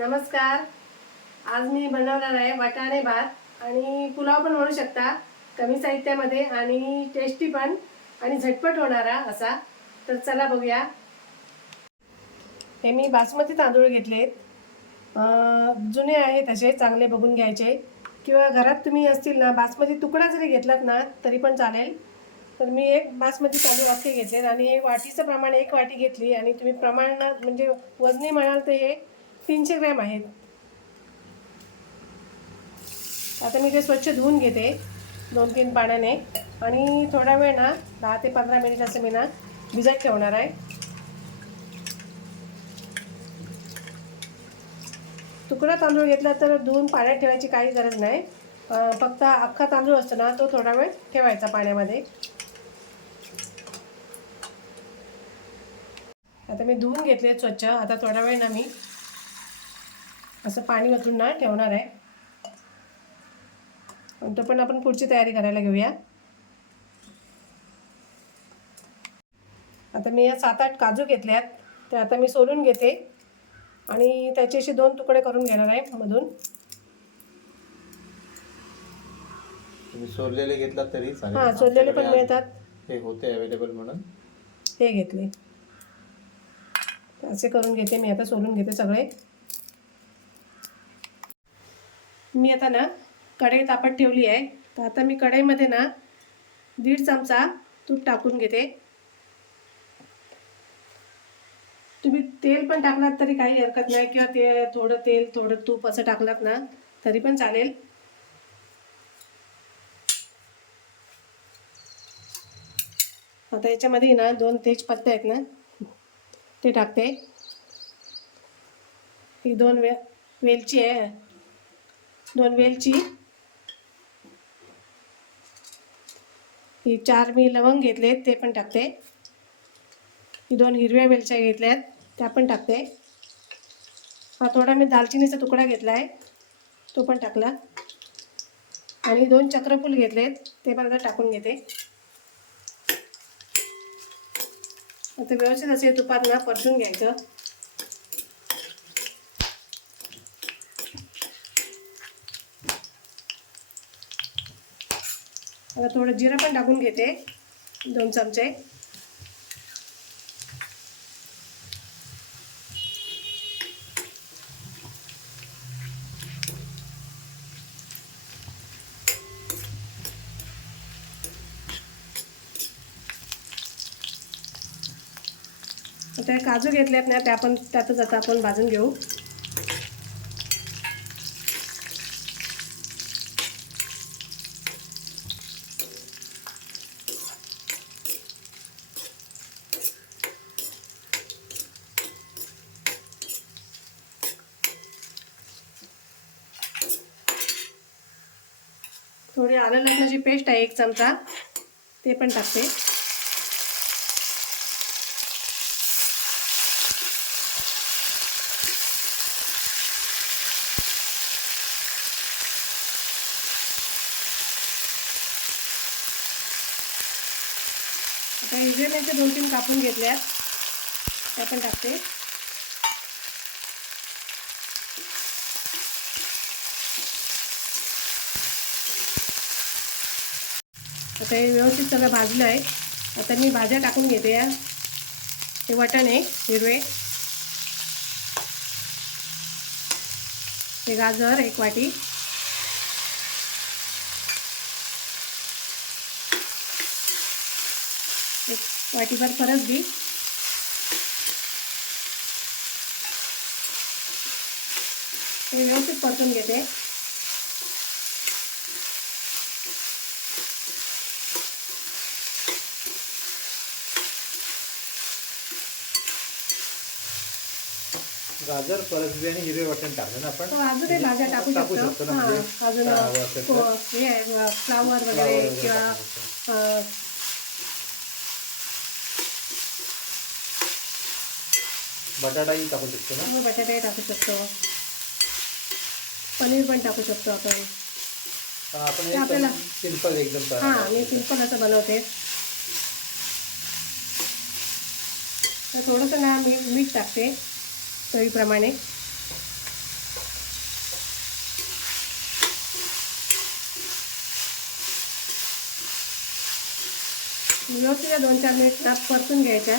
नमस्कार. आज मी बनवणार आहे वाटाणे भात आणि पुलाव पण म्हणू शकता कमी साहित्यामध्ये आणि टेस्टी पण आणि झटपट होणारा असा. तर चला बघूया. हे मी बासमती तांदूळ घेतलेत. जुने आहेत असे चांगले बघून घ्यायचे. किंवा घरात तुम्ही असतील ना बासमती तुकडा जरी घेतलात ना तरी पण चालेल. तर मी एक बासमती तांदूळ अख्खे घेतलेत आणि एक वाटीचं प्रमाण एक वाटी घेतली आणि तुम्ही प्रमाण म्हणजे वजनी म्हणाल तर हे तीनशे ग्रॅम आहेत. आता मी ते स्वच्छ धुवून घेते दोन तीन पाण्याने. आणि थोडा वेळ ना दहा ते पंधरा मिनिट असं मी ना भिजत ठेवणार आहे. तुकडा तांदूळ घेतला तर धुवून पाण्यात ठेवायची काही गरज नाही. फक्त अख्खा तांदूळ असतो ना तो थोडा वेळ ठेवायचा पाण्यामध्ये. आता मी धुवून घेतले स्वच्छ. आता थोडा वेळ ना मी असं पाणी वाचून ना ठेवणार आहे. तो पण आपण पुढची तयारी करायला घेऊया. आता मी या सात आठ काजू घेतल्यात ते आता मी सोलून घेते. आणि त्याचे असे दोन तुकडे करून घेणार आहे मधून. सोललेले घेतलात तरी हां सोललेले पण मिळतात. हे होते अवेलेबल म्हणून. हे घेतले. असे करून घेते मी आता सोलून घेते सगळे. मी आता ना कढई तापत ठेवली आहे. तर आता मी कढईमध्ये ना दीड चमचा तूप टाकून घेते. तुम्ही तेल पण टाकलात तरी काही हरकत नाही किंवा ते थोडं तेल थोडं तूप असं टाकलात ना तरी पण चालेल. आता याच्यामध्ये ना दोन तेजपत्ते आहेत ना ते टाकते. ही दोन वे वेलची आहे. दोन वेलची. ही चार मी लवंग घेतलेत ते पण टाकते. ही दोन हिरव्या वेलच्या घेतल्यात त्या पण टाकते. हा थोडा मी दालचिनीचा तुकडा घेतला आहे तो पण टाकला. आणि दोन चक्रफूल घेतलेत ते पण आता टाकून घेते. आता व्यवस्थित असे तुपात ना परतून घ्यायचं. आता थोडं जिरं पण टाकून घेते. दोन चमचे. आता काजू काजू आहेत ना त्या पण त्यातच आता आपण भाजून घेऊ. थोडी आलं लसणाची पेस्ट आहे एक चमचा ते पण टाकते. आता हिरवे मिरच्या दोन तीन कापून घेतल्यात. त्या पण टाकते. आता हे व्यवस्थित सगळं भाजलं आहे. आता मी भाज्या टाकून घेते या. हे आहे हिरवे. हे गाजर एक वाटी. एक वाटीभर फरसबी हे व्यवस्थित परतून घेते. गाजर परसबी आणि हिरवे वाटण टाकलं ना आपण? अजून भाज्या टाकू टाकू शकतो. शकतो ना हां म्हणजे? अजून तर. को- हे आहे फ्लावर वगैरे फ्लावर वगैरे किंवा टाकू शकतो. अं, बटाटाही टाकू शकतो ना? मग बटाटे टाकू शकतो. पनीर पण टाकू शकतो आपण. तर आपण ते आपल्याला- सिंपल एकदम हां. मी सिंपल असं बनवते. तर थोडंसं ना मी मीठ टाकते. चवीप्रमाणे. व्यवस्थित दोन चार मिनिट ना परतून घ्यायच्या.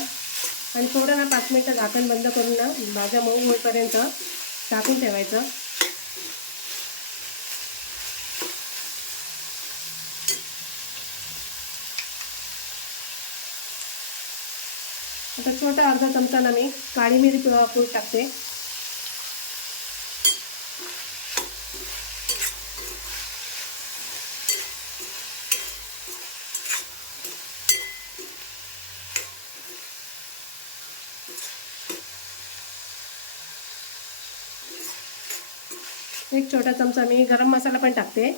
आणि थोडं ना पाच मिनटं झाकण बंद करून ना भाज्या मऊ होईपर्यंत झाकून ठेवायचं. छोटा अर्धा चमचाला मी काळी मिरी प- पूड टाकते. एक छोटा चमचा मी गरम मसाला पण टाकते.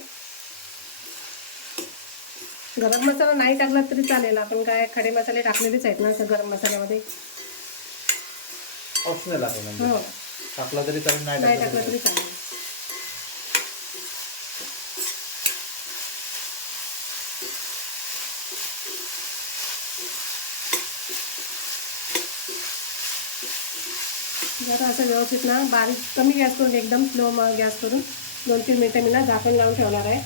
गरम मसाला नाही टाकला तरी चालेल. आपण काय खडे मसाले टाकलेलेच आहेत ना असं गरम मसाल्यामध्ये? ऑप्शनल आहे म्हणजे. हो. टाकला तरी चालेल नाही नाही टाकला टाकलं तरी तरी चालेल. जरा असं व्यवस्थित ना बारीक कमी गॅस करून एकदम स्लो गॅस करून दोन तीन मिनटं मी ना झाकण लावून ठेवणार आहे.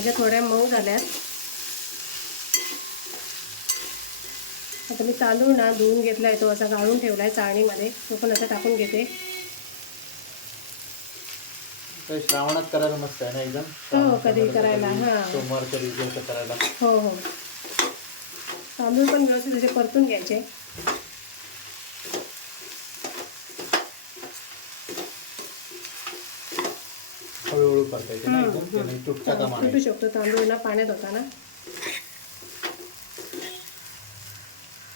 भाज्या थोड्या मऊ झाल्यात. आता मी तांदूळ ना धुवून घेतलाय तो असा गाळून ठेवलाय चाळणीमध्ये. तो पण आता टाकून घेते. श्रावणात करायला मस्त आहे ना एकदम? हो, कधी करायला, हा. सोमवार कधी करायला. हो हो. तांदूळ पण व्यवस्थित असे परतून घ्यायचे. हळूहळू परतायचे ना एकदम त्याने तुटता कामा तुटू शकतो तांदूळ ना पाण्यात होता ना.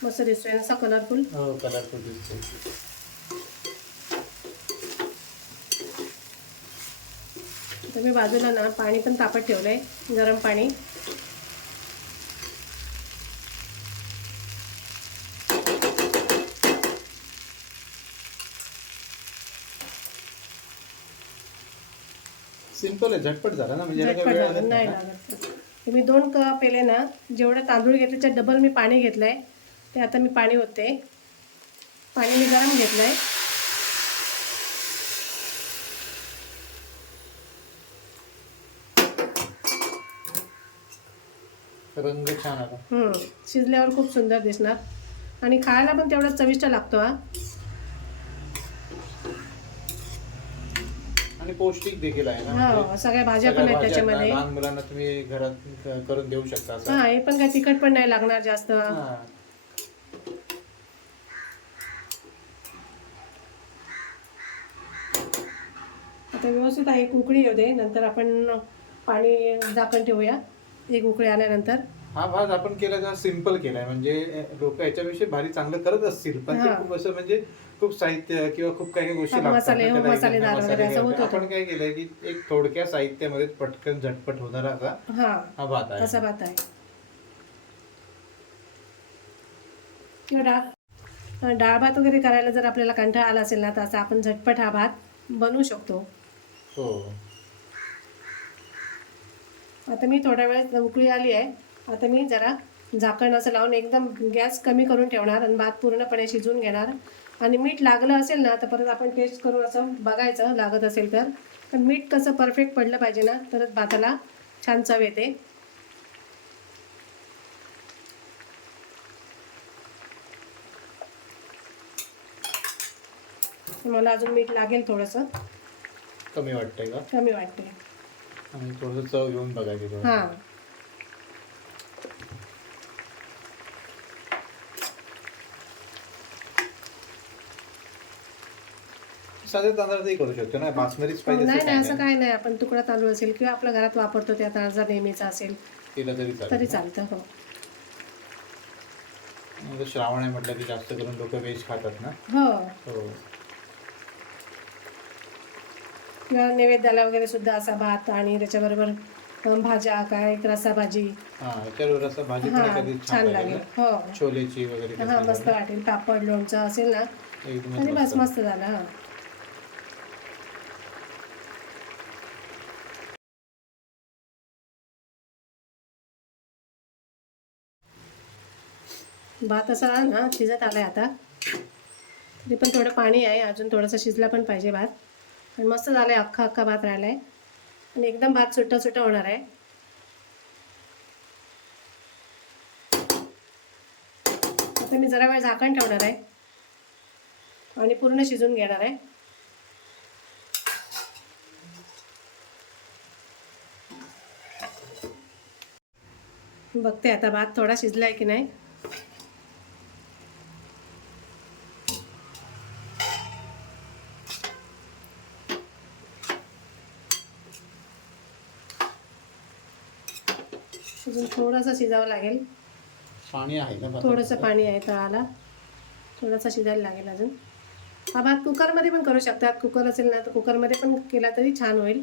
मस्त दिसतोय असा कलरफुल हो कलरफुल दिसते तर मी बाजूला ना पाणी पण तापत ठेवलंय गरम पाणी. सिंपल आहे झटपट झाला ना म्हणजे झटपट लागत नाही. लागत. मी दोन कप पेले ना जेवढे तांदूळ घेतले त्याच्या डबल मी पाणी घेतलंय. ते आता मी पाणी होते पाणी मी गरम घेतलंय. रंग छान आला. हम्म, शिजल्यावर खूप सुंदर दिसणार. आणि खायला पण तेवढा चविष्ट लागतो हा. पौष्टिक देखील आहे ना? म्हणजे हो सगळ्या भाज्या पण आहेत त्याच्यामध्ये. लहान मुलांना तुम्ही घरात करून देऊ शकता असं. हा हे पण काय तिखट पण नाही लागणार जास्त. हा. आता व्यवस्थित आहे एक उकळी येऊ दे. नंतर आपण पाणी झाकण ठेवूया. एक उकळी आल्यानंतर. हा भात आपण केला तेव्हा सिंपल केलाय म्हणजे लोक याच्याविषयी भारी चांगलं करत असतील पण ते हा. खूप असं म्हणजे खूप साहित्य किंवा खूप काही काही गोष्टी हा, लागतात मसाले, ना त्याला एकदम मसालेदार मसाले वगैरे असं घालून. होत होतं. आपण काय केलंय की एक थोडक्या साहित्यामध्ये पटकन झटपट होणारा असा हा हा भात आहे असा भात आहे किंवा डाळ डाळ भात वगैरे करायला जर आपल्याला कंटाळा आला असेल ना तर असा आपण झटपट हा भात बनवू शकतो हो आता मी थोड्या वेळ उकळी आली आहे आता मी जरा झाकण असं लावून एकदम गॅस कमी करून ठेवणार आणि भात पूर्णपणे शिजवून घेणार. आणि मीठ लागलं असेल ना तर परत आपण टेस्ट करून असं बघायचं लागत असेल तर. पण मीठ कसं परफेक्ट पडलं पाहिजे ना तरच भाताला छान चव येते. मला अजून मीठ लागेल थोडंसं. कमी वाटतंय का? कमी वाटते आणि थोडस चव घेऊन बघायची. हां. साध्या तांदळातही करू शकतो ना? बासमतीच पाहिजे नाही असं नाही काही असं काय नाही. आपण तुकडा तांदूळ असेल किंवा आपल्या घरात वापरतो त्या तांदळाचा नेहमीचा असेल. केलं तरी चालेल तरी चालतं हो. म्हणजे श्रावण आहे म्हटलं की जास्त करून लोक व्हेज खातात ना? हो. हो. किंवा नैवेद्याला वगैरे सुद्धा असा भात आणि त्याच्याबरोबर अं, भाज्या काय एक रस्सा भाजी हा त्याच्यावर असं भाजी पण हा छान लागेल हो. छोलेची वगैरे हा मस्त वाटेल पापड लोणचं असेल ना एकदमच बस मस्त. मस्त झालं हा. भात असा ना शिजत आला आहे आता. तरी पण थोडं पाणी आहे अजून थोडंसं शिजला पण पाहिजे भात. आणि मस्त झालं आहे अख्खा अख्खा भात राहिला आहे आणि एकदम भात सुट्टा सुट्टा होणार आहे. आता मी जरा वेळ झाकण ठेवणार आहे. आणि पूर्ण शिजून घेणार आहे. बघते आता भात थोडा शिजला आहे की नाही अजून थोडासा शिजावं लागेल. पाणी आहे ना? थोडंसं पाणी आहे तळाला. थोडासा शिजायला लागेल अजून. हा भात कुकरमध्ये पण करू शकतात कुकर असेल ना तर कुकरमध्ये पण केला तरी छान होईल.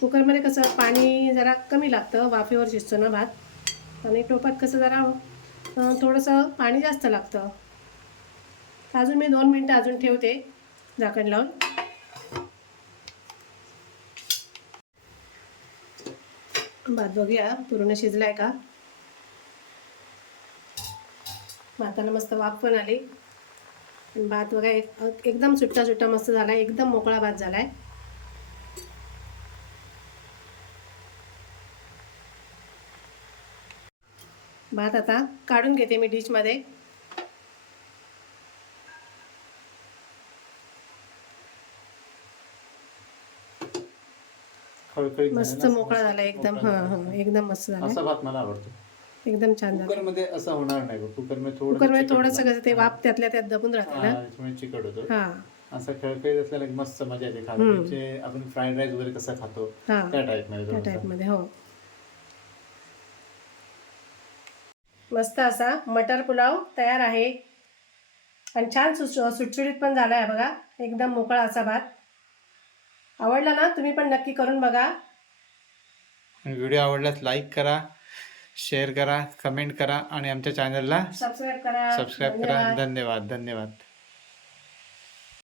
कुकरमध्ये कसं पाणी जरा कमी लागतं वाफेवर शिजतो ना भात. आणि टोपात कसं जरा थोडंसं पाणी जास्त लागतं. अजून मी दोन मिनटं अजून ठेवते झाकण लावून. भात बघूया. पूर्ण शिजलाय का? भाताला मस्त वाफ पण आली. भात बघा एक एकदम सुट्टा सुट्टा मस्त झाला एकदम मोकळा भात झालाय. भात आता काढून घेते मी डिशमध्ये. मस्त झालं? मोकळा झाला एकदम हां हां एकदम मस्त झालाय असा भात मला आवडतो. एकदम छान झाला. कुकरमध्ये असं होणार नाही कुकरमध्ये थोडं कुकरमध्ये थोडंसं कसं ते वाफ त्यातल्या त्यात दबून राहते ना? चिकट होतो. हां. असं खळखळीत असल्याला एक मस्त मजा येते खायला. म्हणजे आपण फ्राईड राईस वगैरे कसं खातो हां. त्या टाईपमध्ये त्या थोडंसं. टाईपमध्ये हो. मस्त असा मटर पुलाव तयार आहे. आणि छान सुट सुटसुटीत पण झाला आहे बघा. एकदम मोकळा असा भात. आवडला ना? तुम्ही पण नक्की करून बघा. व्हिडिओ आवडल्यास लाईक करा शेअर करा कमेंट करा आणि आमच्या चॅनलला सबस्क्राईब करा. सबस्क्राईब करा. धन्यवाद. धन्यवाद. धन्यवाद.